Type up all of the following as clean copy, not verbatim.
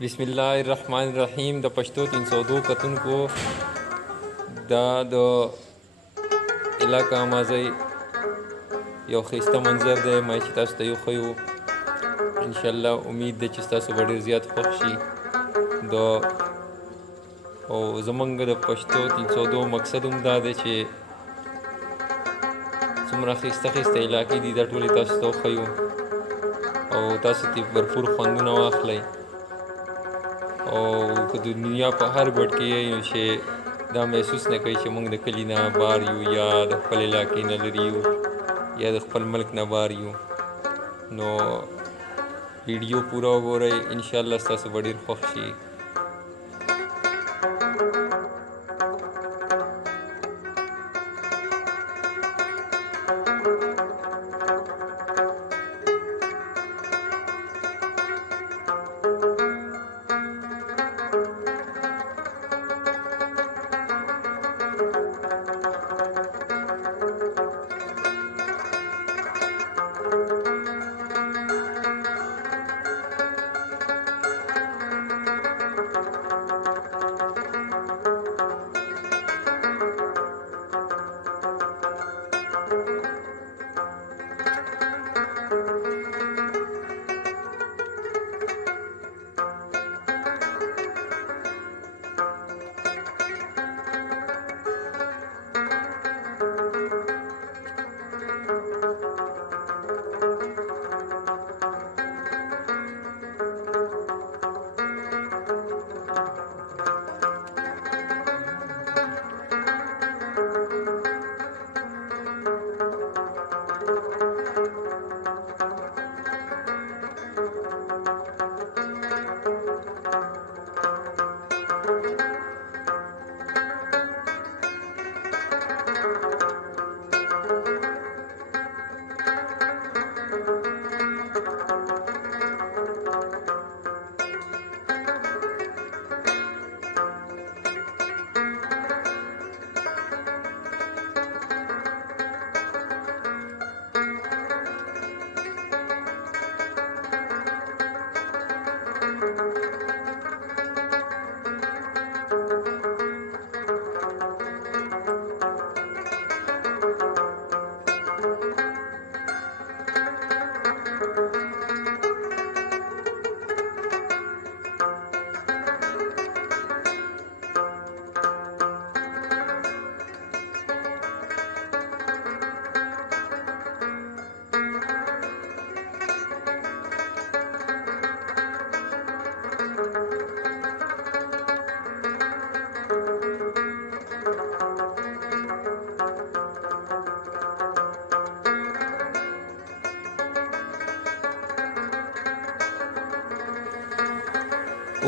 بسم الله الرحمن الرحیم. د پښتو 302 کتونکو دا د علاقه امازی یو ښایسته منظر دی ما چې تاسو ته وښیو. انشاءالله امید ده چې ستاسو به ډېر زیات خوښ شي. او زمونږ د پښتو 302 مقصد هم دا دی چې څومره ښایسته ښایسته علاقې دي دا ټولې تاسو ته وښیو او تاسو ترې بھرپور خوندونه واخلئ. او که د دنیا په هر ګوټ کې یې نو چې دا محسوس نه کوي چې موږ د کلي نه بار یو یا د خپل علاقې نه لرې یو یا د خپل ملک نه بار یو. نو ویډیو پوره وګورئ، انشاءالله ستاسو به ډېر خوښ شي.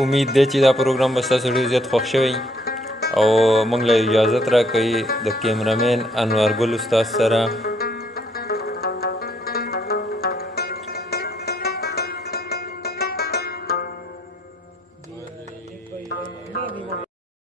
امید دی چې دا پروګرام به ستاسو ډېر زیات خوښ شوی او موږ له اجازت راکوي د کیمرامین انوار ګل استاد سره.